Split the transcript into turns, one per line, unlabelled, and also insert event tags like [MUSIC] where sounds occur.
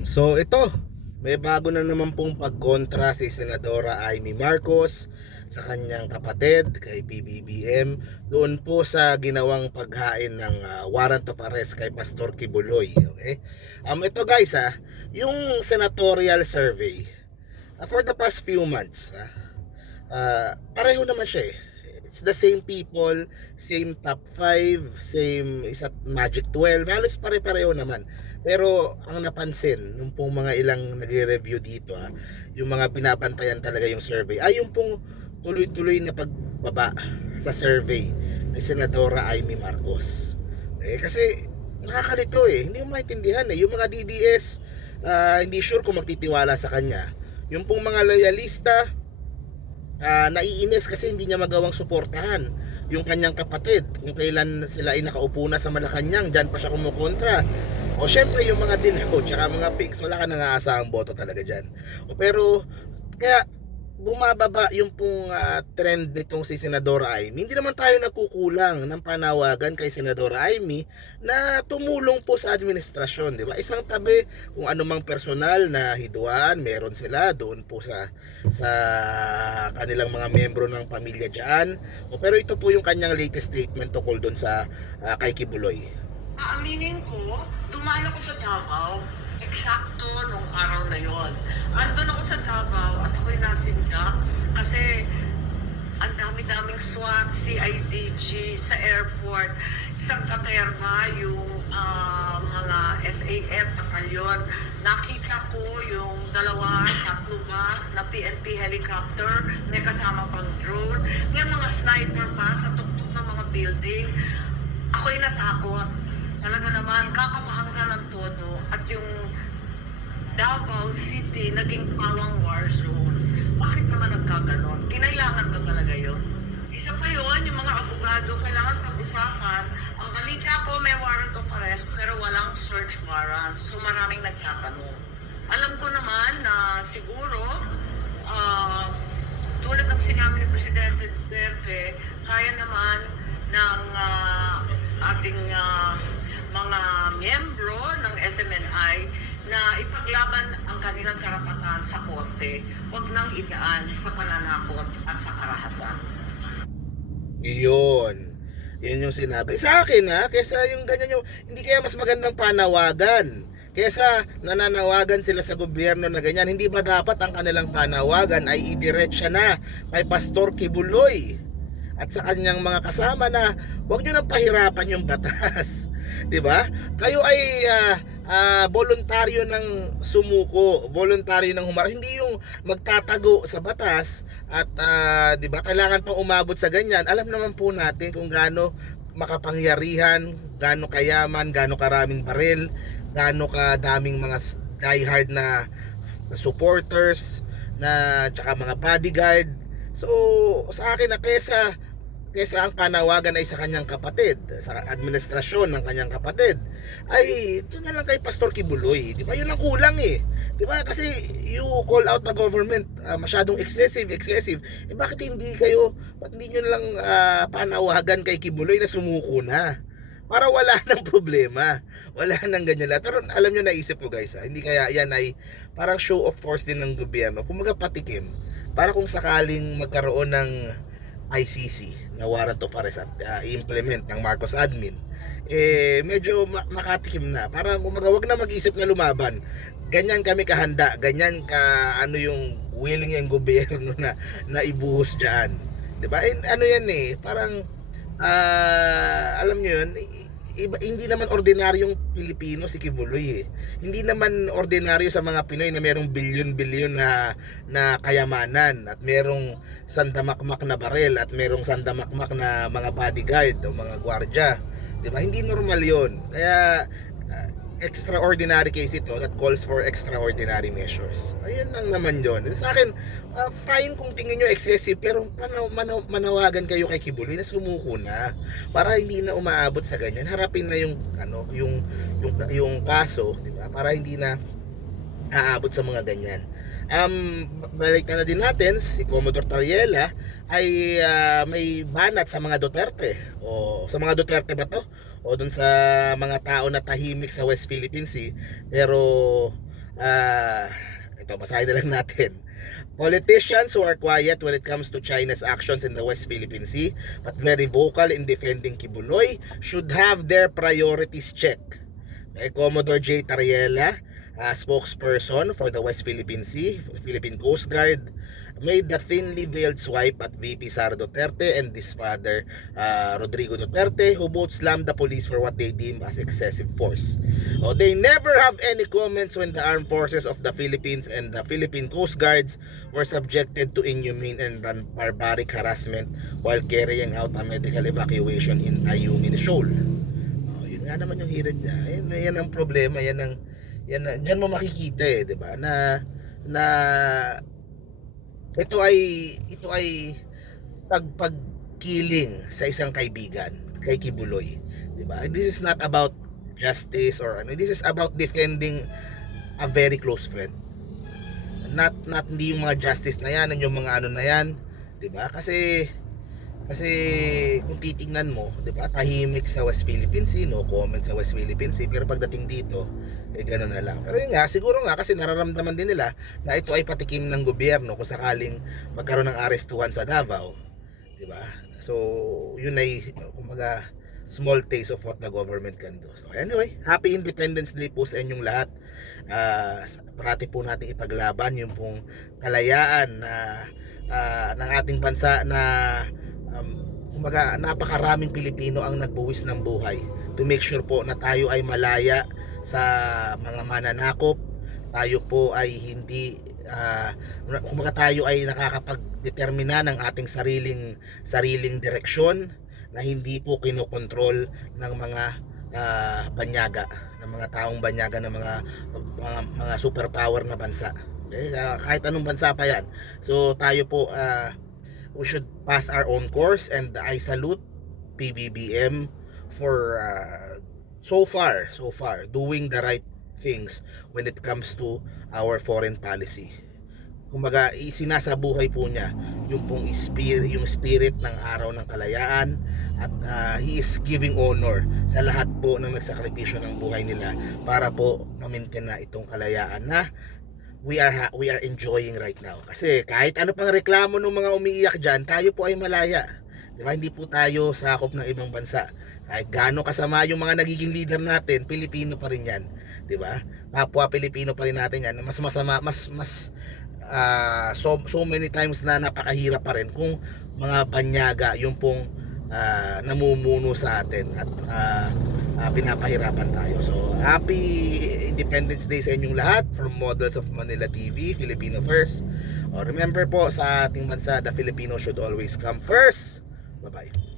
So ito, may bago na naman pong pagkontra si Senadora Amy Marcos sa kanyang kapatid kay PBBM doon po sa ginawang paghain ng ah, warrant of arrest kay Pastor Kibuloy. Okay? Um, ito guys ah, yung senatorial survey ah, for the past few months ah, ah, pareho naman siya eh. It's the same people, same top 5, same isa't Magic 12, halos pare-pareho naman. Pero ang napansin nung pong mga ilang nagre-review dito ah, yung mga binabantayan talaga yung survey ay yung pong tuloy-tuloy na pagbaba sa survey ni Senadora Amy Marcos. Eh kasi nakakalito eh, hindi mo maintindihan eh. Yung mga DDS ah, hindi sure kung magtitiwala sa kanya. Yung pong mga loyalista ah, naiinis kasi hindi niya magawang suportahan yung kanyang kapatid kung kailan sila ay nakaupo na sa Malacanang dyan pa siya kumukontra o syempre yung mga dilaw tsaka mga pigs wala ka nang boto talaga dyan. O pero kaya bumababa yung pong ah, trend nitong si Senadora Amy hindi naman tayo nagkukulang ng panawagan kay Senadora Amy na tumulong po sa administrasyon di ba? Isang tabi kung anumang personal na hiduan meron sila doon po sa sa kanilang mga membro ng pamilya diyan o pero ito po yung kanyang latest statement tungkol doon sa ah, kay Kibuloy
Aaminin ko, dumaan ako sa Davao. Eksakto nung araw na yon. Andun ako sa Davao at ako'y nasinda kasi ang dami-daming SWAT, CIDG sa airport. Isang katerma yung ah, mga SAF batalyon. Nakita ko yung dalawa, tatlo ba na PNP helicopter. May kasama pang drone. May mga sniper pa sa tuktok ng mga building. Ako'y natakot. Talaga naman, kakabahan ka ng todo at yung Davao City naging pawang war zone. Bakit naman nagkaganon? Kinailangan ba talaga yon? Isa pa yun, yung mga abogado, kailangan pag-usapan. Ang balita ko, may warrant of arrest, pero walang search warrant. So maraming nagtatanong. Alam ko naman na siguro, ah, tulad ng sinabi ni Presidente Duterte, kaya naman ng ah, ating ah, mga miyembro ng SMNI na ipaglaban ang kanilang karapatan sa korte, huwag nang idaan sa pananakot at sa karahasan.
Iyon. Yun yung sinabi. Sa akin ha, kesa yung ganyan yung, hindi kaya mas magandang panawagan. Kesa nananawagan sila sa gobyerno na ganyan, hindi ba dapat ang kanilang panawagan ay idiretsa na kay Pastor Kibuloy at sa kanyang mga kasama na huwag nyo nang pahirapan yung batas. 'Di ba? Kayo ay ah, ah, voluntaryo ng sumuko, voluntaryo ng humarap, hindi yung magtatago sa batas at ah, 'di ba kailangan pang umabot sa ganyan. Alam naman po natin kung gaano makapangyarihan, gaano kayaman, gaano karaming baril, gaano kadaming mga diehard na supporters na tsaka mga bodyguard. So sa akin na kesa kesa ang panawagan ay sa kanyang kapatid, sa administrasyon ng kanyang kapatid, ay ito na lang kay Pastor Kibuloy. Di ba? Yun ang kulang eh. Di ba? Kasi you call out the government ah, masyadong excessive, excessive. Eh bakit hindi kayo, ba't hindi nyo lang ah, panawagan kay Kibuloy na sumuko na? Para wala [LAUGHS] nang problema. Wala nang ganyan lahat. Pero alam nyo, naisip ko guys, ha? hindi kaya yan ay parang show of force din ng gobyerno. Kung patikim, para kung sakaling magkaroon ng ICC na warrant of arrest at uh, implement ng Marcos admin eh medyo ma- makatikim na. Para kumaga wag na mag-isip na lumaban. Ganyan kami kahanda ganyan ka ano yung willing yung gobyerno na na ibuhos diyan 'di ba? Ano yan eh parang ah, alam niyo yun iba, hindi naman ordinaryong Pilipino si Kibuloy eh. Hindi naman ordinaryo sa mga Pinoy na merong bilyon-bilyon na na kayamanan at merong sandamakmak na barel at merong sandamakmak na mga bodyguard o mga gwardya. 'Di ba? Hindi normal 'yon. Kaya ah, extraordinary case ito that calls for extraordinary measures. Ayun lang naman 'yon. Sa akin, ah, fine kung tingin nyo excessive pero manaw, manaw, manawagan kayo kay Kibuloy na sumuko na para hindi na umaabot sa ganyan. Harapin na yung ano, yung yung yung kaso, 'di ba? Para hindi na aabot sa mga ganyan. Um, balik na, na din natin, si Commodore Tariela ay ah, may banat sa mga Duterte. O sa mga Duterte ba to? O dun sa mga tao na tahimik sa West Philippine Sea. Pero ah, ito, basahin na lang [LAUGHS] natin. Politicians who are quiet when it comes to China's actions in the West Philippine Sea but very vocal in defending Kibuloy should have their priorities checked. Okay, Commodore J. Tariela, uh, spokesperson for the West Philippine Sea, Philippine Coast Guard, made the thinly veiled swipe at VP Sara Duterte and his father uh, Rodrigo Duterte who both slammed the police for what they deem as excessive force. Oh, they never have any comments when the armed forces of the Philippines and the Philippine Coast Guards were subjected to inhumane and bar- barbaric harassment while carrying out a medical evacuation in Ayungin Shoal. Oh, yun nga naman yung hirit niya. Yan, yan ang problema, yan ang yan diyan mo makikita eh, 'di ba? Na na ito ay ito ay pagpagkiling sa isang kaibigan kay Kibuloy, 'di ba? This is not about justice or ano. This is about defending a very close friend. Not not hindi yung mga justice na yan, yung mga ano na yan, 'di ba? Kasi kasi kung titingnan mo, 'di ba? Tahimik sa West Philippine Sea, no comment sa West Philippine Sea, pero pagdating dito, eh gano'n na lang. Pero yun nga, siguro nga kasi nararamdaman din nila na ito ay patikim ng gobyerno kung sakaling magkaroon ng arestuhan sa Davao, 'di ba? So, yun ay kumbaga small taste of what the government can do. So anyway, happy Independence Day po sa inyong lahat. Ah, parati po natin ipaglaban yung pong kalayaan na ah, ng ating bansa na um, kumbaga napakaraming Pilipino ang nagbuwis ng buhay to make sure po na tayo ay malaya sa mga mananakop tayo po ay hindi ah, kumbaga tayo ay nakakapagdetermina ng ating sariling sariling direksyon na hindi po kinokontrol ng mga ah, banyaga ng mga taong banyaga ng mga mga, mga superpower na bansa okay? Ah, kahit anong bansa pa yan so tayo po ah, we should path our own course and I salute PBBM for uh, so far so far doing the right things when it comes to our foreign policy. Kumbaga isinasabuhay po niya yung pong spirit, yung spirit ng araw ng kalayaan at ah, he is giving honor sa lahat po ng nagsakripisyo ng buhay nila para po na-maintain na itong kalayaan na we are ha- we are enjoying right now. Kasi kahit ano pang reklamo ng mga umiiyak diyan, tayo po ay malaya. 'Di ba? Hindi po tayo sakop ng ibang bansa. Kahit gaano kasama yung mga nagiging leader natin, Pilipino pa rin 'yan, 'di ba? Kapwa Pilipino pa rin natin 'yan. Mas masama, mas mas ah, so so many times na napakahirap pa rin kung mga banyaga yung pong ah, namumuno sa atin at ah, ah, pinapahirapan tayo. So, happy Independence Day sa inyong lahat from Models of Manila TV, Filipino First. O, remember po sa ating bansa, the Filipino should always come first. Bye-bye.